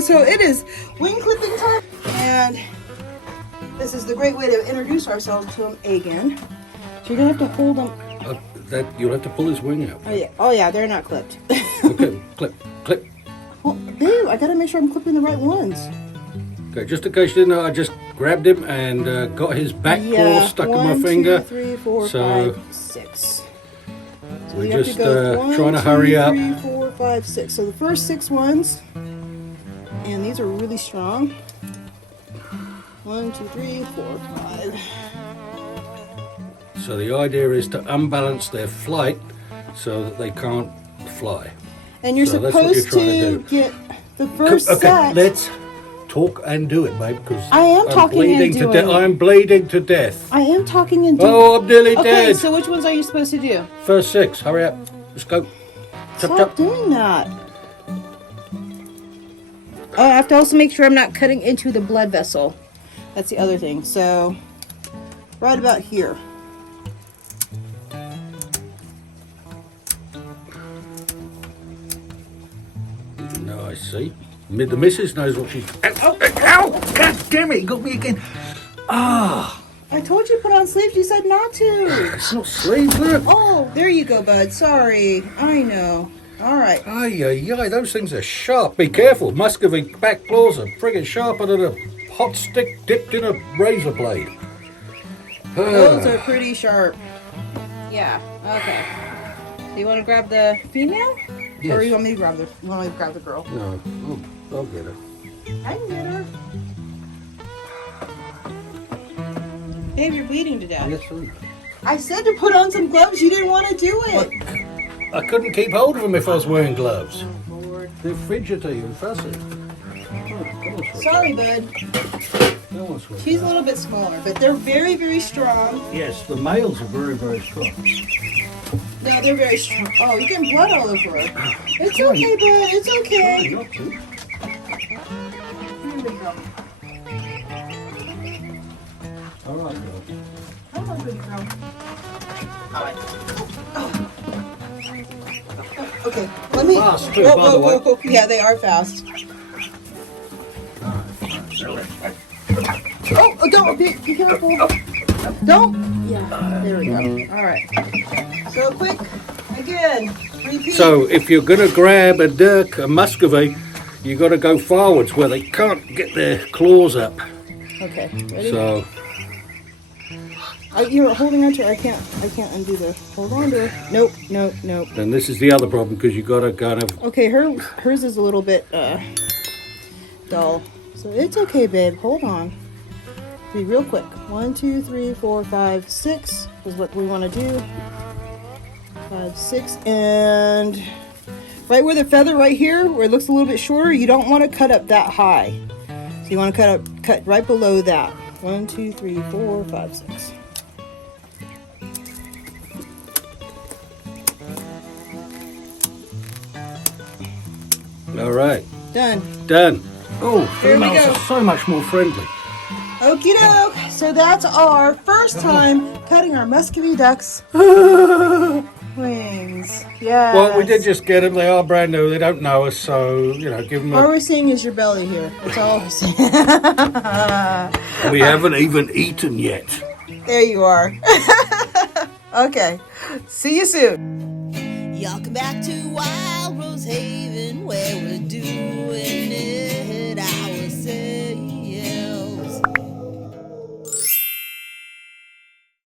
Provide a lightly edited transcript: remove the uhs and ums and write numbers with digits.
So it is wing clipping time, and this is the great way to introduce ourselves to them again. So you're gonna have to hold them. You'll have to pull his wing out. Oh yeah, they're not clipped. Okay, clip. Well, babe, I gotta make sure I'm clipping the right ones. Okay, just in case you didn't know, I just grabbed him and got his back claw stuck in my finger. 1, 2, 3, 4, So 5, 6. So we're you have just to go 1, trying to 2, hurry up. 3, 4, 5, 6. So the first 6 ones, and these are really strong. 1, 2, 3, 4, 5. So the idea is to unbalance their flight so that they can't fly. And you're So that's what you're supposed trying to to do. get the first Okay, set. let's talk and do it, babe, because I am talking and doing it. I'm bleeding to death. I am talking and doing. Oh, I'm nearly Okay, dead. so which ones are you supposed to do? First 6, hurry up. Let's go. Chop, Stop chop. doing that. Oh, I have to also make sure I'm not cutting into the blood vessel. That's the other thing. So, right about here. No, I see. The missus knows what she's... Ow! God damn it, you got me again. Ah! I told you to put on sleeves. You said not to. It's not sleeves, look. Oh, there you go, bud. Sorry. I know. All right. Ay, those things are sharp. Be careful. Muscovy back claws are friggin' sharper than a hot stick dipped in a razor blade. Those are pretty sharp. Yeah. Okay. Do you want to grab the female? Yes. Or you want me to grab the girl? No, I'll get her. I can get her. Babe, you're bleeding to death. Yes, sir. I said to put on some gloves. You didn't want to do it. I couldn't keep hold of them if I was wearing gloves. Oh, Lord. They're fidgety and fussy. Come on, sweetie. Sorry, bud. Come on, sweetie. She's a little bit smaller, but they're very, very strong. Yes, the males are very, very strong. No, they're very strong. Oh, you're getting blood all over her. It's okay, bud. It's okay. Not to. Here we go. All right, girl. Come on, baby girl. All right. Oh. Okay, let me. Fast too, by the way. Whoa. Yeah, they are fast. Oh, don't be careful. Don't. Yeah, there we go. All right. So quick, again, repeat. So if you're going to grab a Muscovy, you got to go forwards where they can't get their claws up. Okay, ready? So You're holding on to her. I can't undo the. Hold on to her. Nope. then this is the other problem because you got to kind of. Okay, hers is a little bit dull. So it's okay, babe. Hold on. Be real quick. 1, 2, 3, 4, 5, 6 is what we want to do. 5, 6, and right where the feather right here, where it looks a little bit shorter, you don't want to cut up that high. So you want to cut right below that. 1, 2, 3, 4, 5, 6. All right. Done. Oh, There we females go. are so much more friendly. Okie doke. So that's our first time cutting our Muscovy ducks wings. Yes. Well, we did just get them. They are brand new. They don't know us, so give them. All we're seeing is your belly here. That's all we're seeing. We haven't even eaten yet. There you are. Okay. See you soon. Y'all come back to Wild Rose Haven where we're doing it